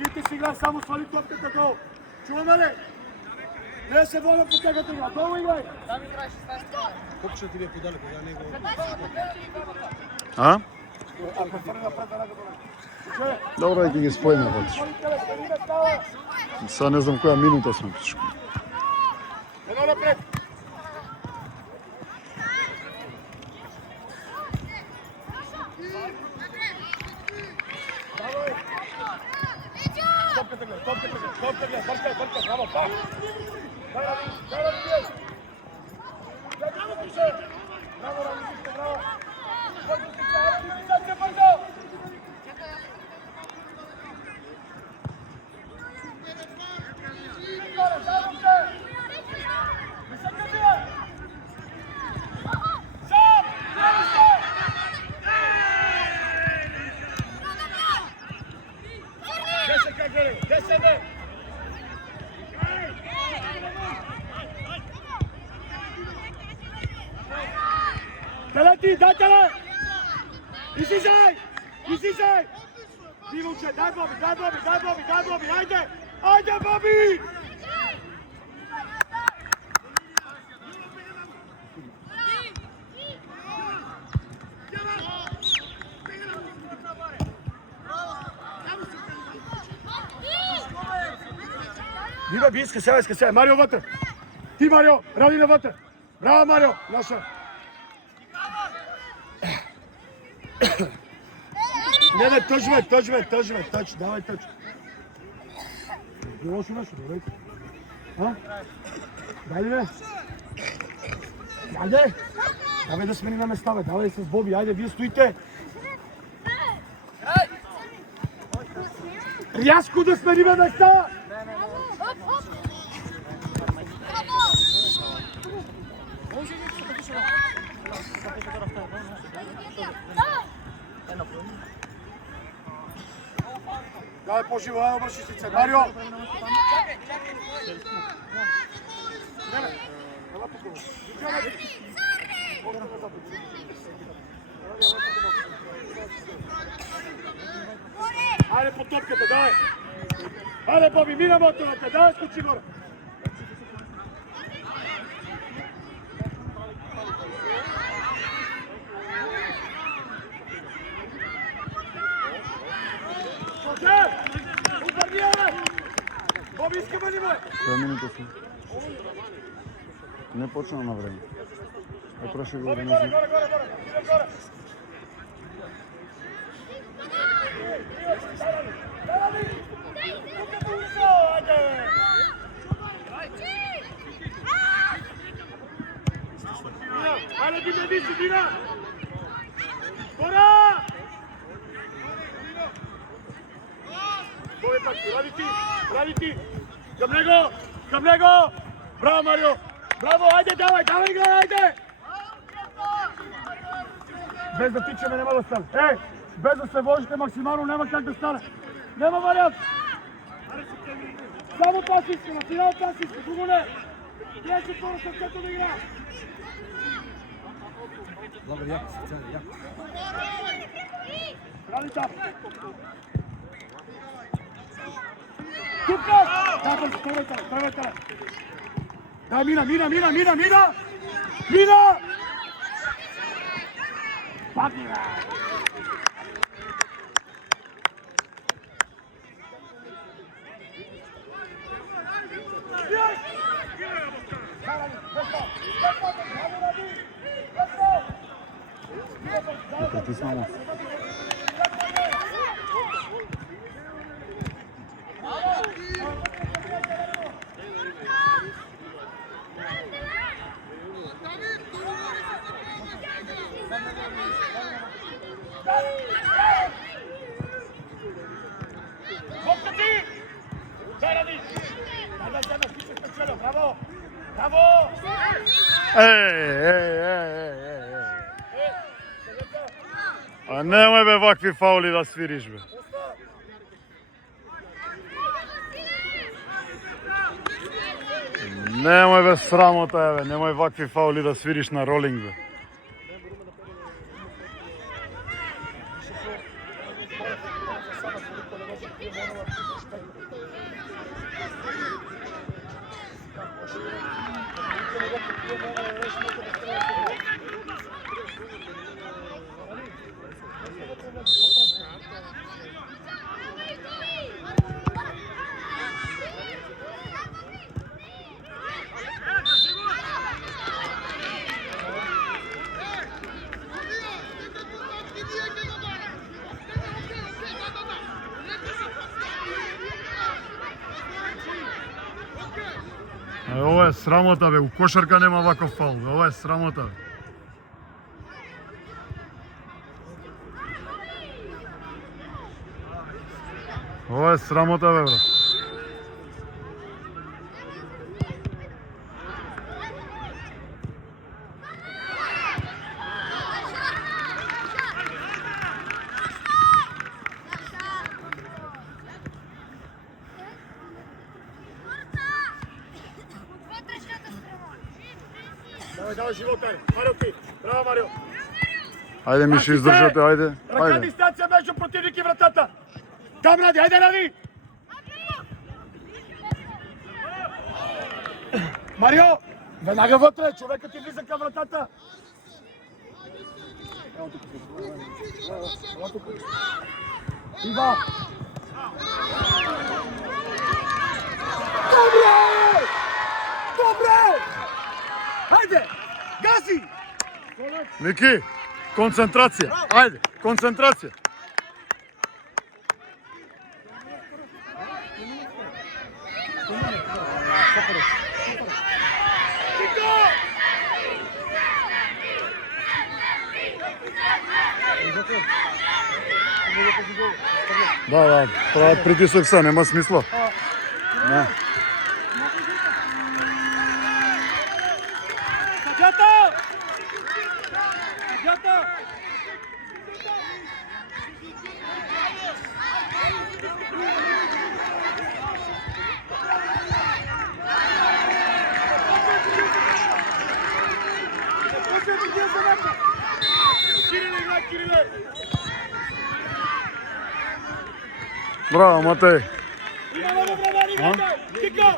Игрите си играј, само свали топката гол. Чуваме ли? Не се воля по тегата игра, долу играј. Там играј 16 км. Колку ќе ти подалеку, ја него. А? Ако фрли напред, рака долу. Добро, ќе ги споиме потиш. Сега не знам која минута сме пичко. Едно напред. Топката гледа, бъркай, браво, пак! Дай Ради, браво, пише! Браво, Ради, браво! Бързо си, реализация, бързо! Телети, дай теле! Излизай! Излизай! Ти момче, дай Боби, айде! Айде, Боби! Бива, би, иска сега. Марио вътре. Ти, Марио, Ради навътре. Браво, Марио, наша. Не, тъж, давай тъж. Не лошо нещо, добре. Дай ли, бе? Айде! Давай да смени на места, бе, давай с Боби, айде, вие стоите. Рязко да смениме места! Дай по-живо, ай, обръщи се, Марио! Айде по топката, дай! Айде, Боби, мина мотората, дай, скочи горе! Боби, искаме ли, бе? Која минута сме? Не почна на време. Прошли го да не знам. Горе! Айде, Дина! Гора! Боби пак, ради ти! Към него! Браво, Марио! Браво, айде, давай, играй, айде! Без да тичаме нема да стане. Без да се вложите максимално няма как да стане. Нема вариант! Само пас иска, на финал пас иска, друго не! Тия се пора сърцето да играе! Добре, яко си, цели, яко. Ради там! Тука! Да, бързо, тръгвайте! Да, мина! Пак игра! Притисна нас. Браво! А немој бе вакви фаули да свириш бе. Немој бе срамота бе, немој вакви фаули да свириш на ролинг бе. Ова е срамота, бе. У кошарка нема ваков фаул, бе. Ова е срамота, бе. Ова е срамота, бе, брат. Давай живота. Марио ти. Браво, Марио. Ајде, Мишо, издржате, ајде. Рака Ајде. дистанција меѓу противник и вратата. Дам ради, ајде ради. Марио, веднага вътре, човекът ти влиза към вратата. Ива. Добре! Добре! Ајде, гази! Мики, концентрација. Ајде, концентрација. Да, прават притисок са, нема смисла. Не. Саѓата! Саѓата! Браво, Матеј. Кико!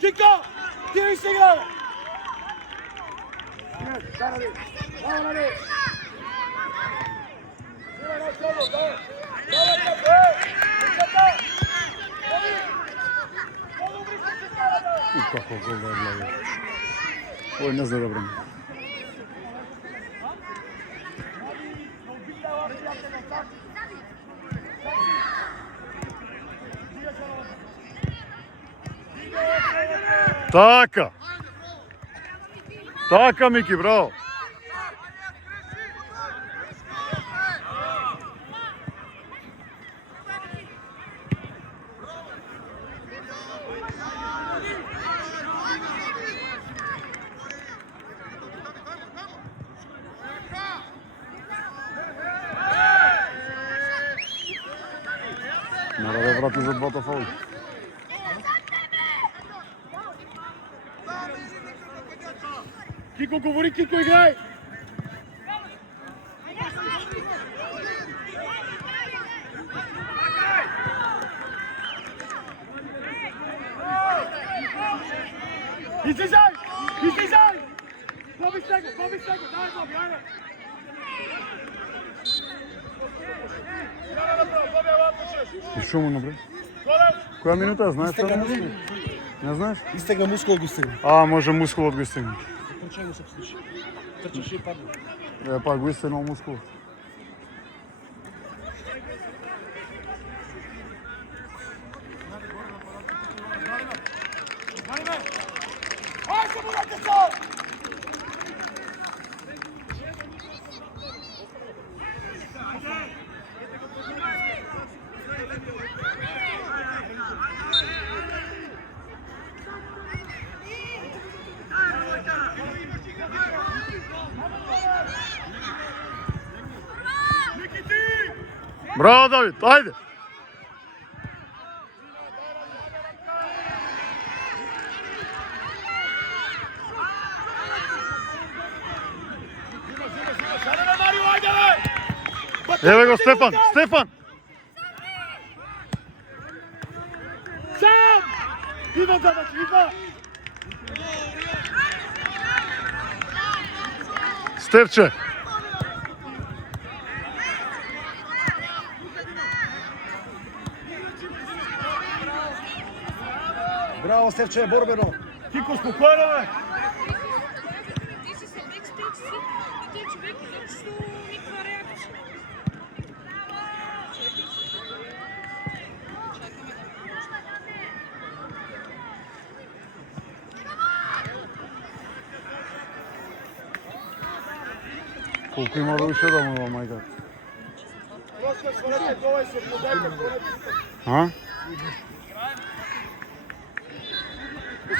Кико! Ти ми се играе! Како гол да влага. Ој не знае добро. Така. Така, Мики, браво. Мора да врати за двата фаули. Кико говори, Кико играј! Излизај! Излизај! Боби сега, дай Боби, ајде! И што му направи? Која минута, знаеш што не мускул? Не знаеш? Истега мускул го стигна. А, може мускулот го истегна. Случајно се случи. Трчаше и падна. Е, па го истегнал мускулот. Ајде, будете со! Браво, Давид, ајде! Еве го Стефан, Стефан! Сам! Идва задача, идва! Стефче! Браво, Стефче, борбено. Кико, спокојно, бе! Ти си се бекстейдж си и тој човек изобшто никаква реакција. Чакаме да Колку има да уште да му ова мајка? Просто свалете долу и се подете, А?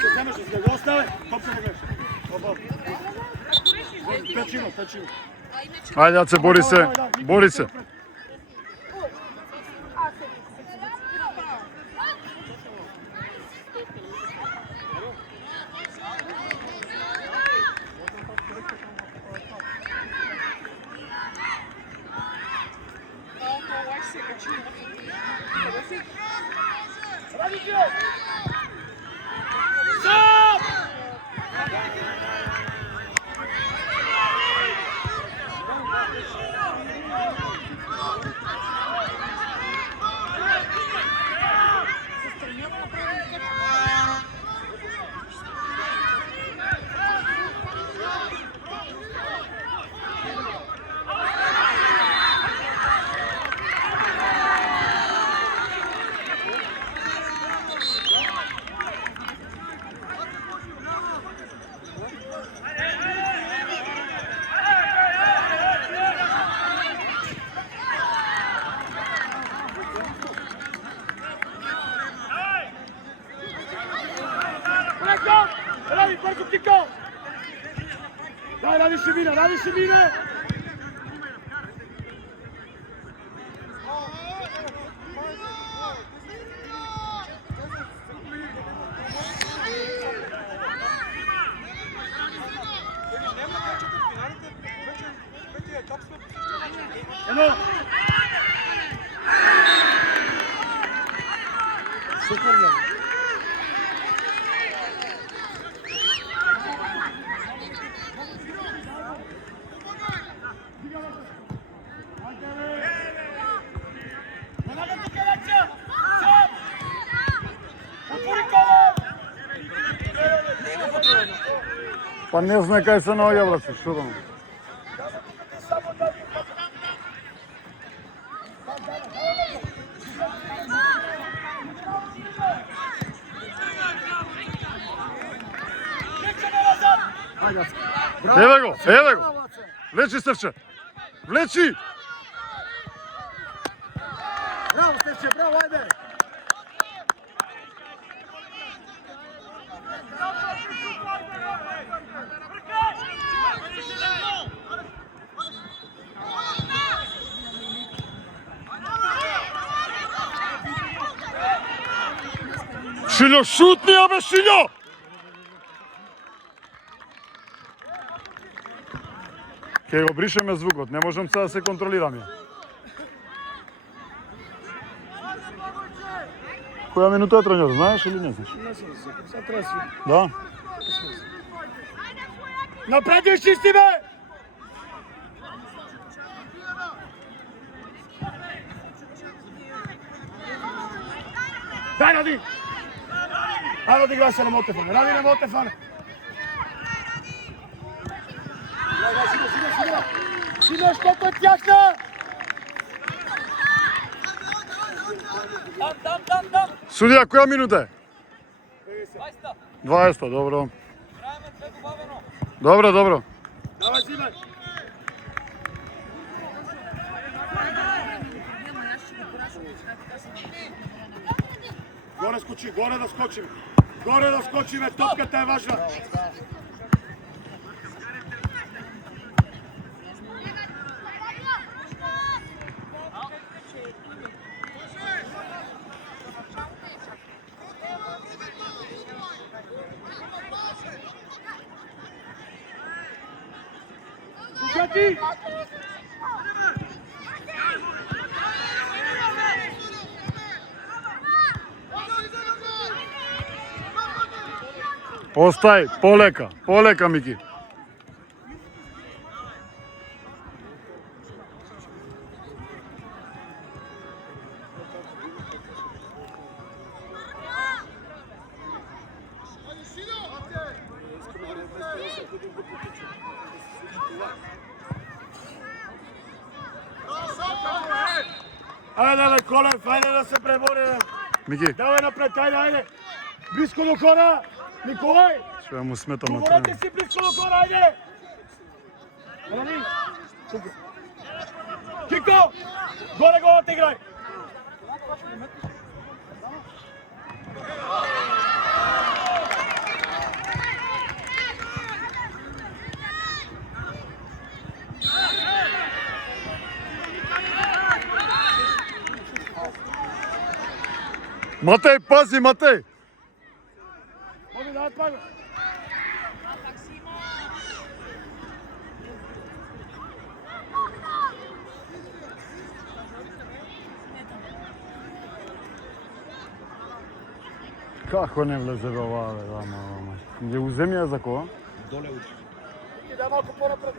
се земеш да го оставе, топно го гледаш. Печино. Ајде, Аце, бори се. Ради, бързо кика! Дай, Ради ще мине! Едно! Супер, бе. Па не знае кај се наоѓа, брат, што да му. Еве го! Влечи, Стефче! Влечи! Браво, Стефче, браво, ајде! Шилјо, шутни, абе, Шилјо! Ке го бришеме звукот, не можам сега да се контролирам ја. Која минута е тренер, знаеш или не знаеш? Не знам, сега треба да свири. Да? Напред изчисти, бе! Дай, Ради! Ай, Ради, гледай се на Мотефан. Ради на Мотефан. Сино, щото е тяхна! Там! Судија, која минута е? 20, добро. Добро. Давай, Зимай! Горе да скочиме, топката е важна. Слушати! Остај, полека, Мики. Ајде, Колев, ајде да се пребори. Мики, Давај напред, ајде. Близко до кора. Николај. што ја му сметам на Говорете тренер. си близко до кора, ајде. Ради. Kiko! Gore go otigraj! Матеј, пази, Матеј! Mogu da отпага. Како не влезе во оваа, вама. Ја уземи ја за кога? Доле учи. Иде малку понапред.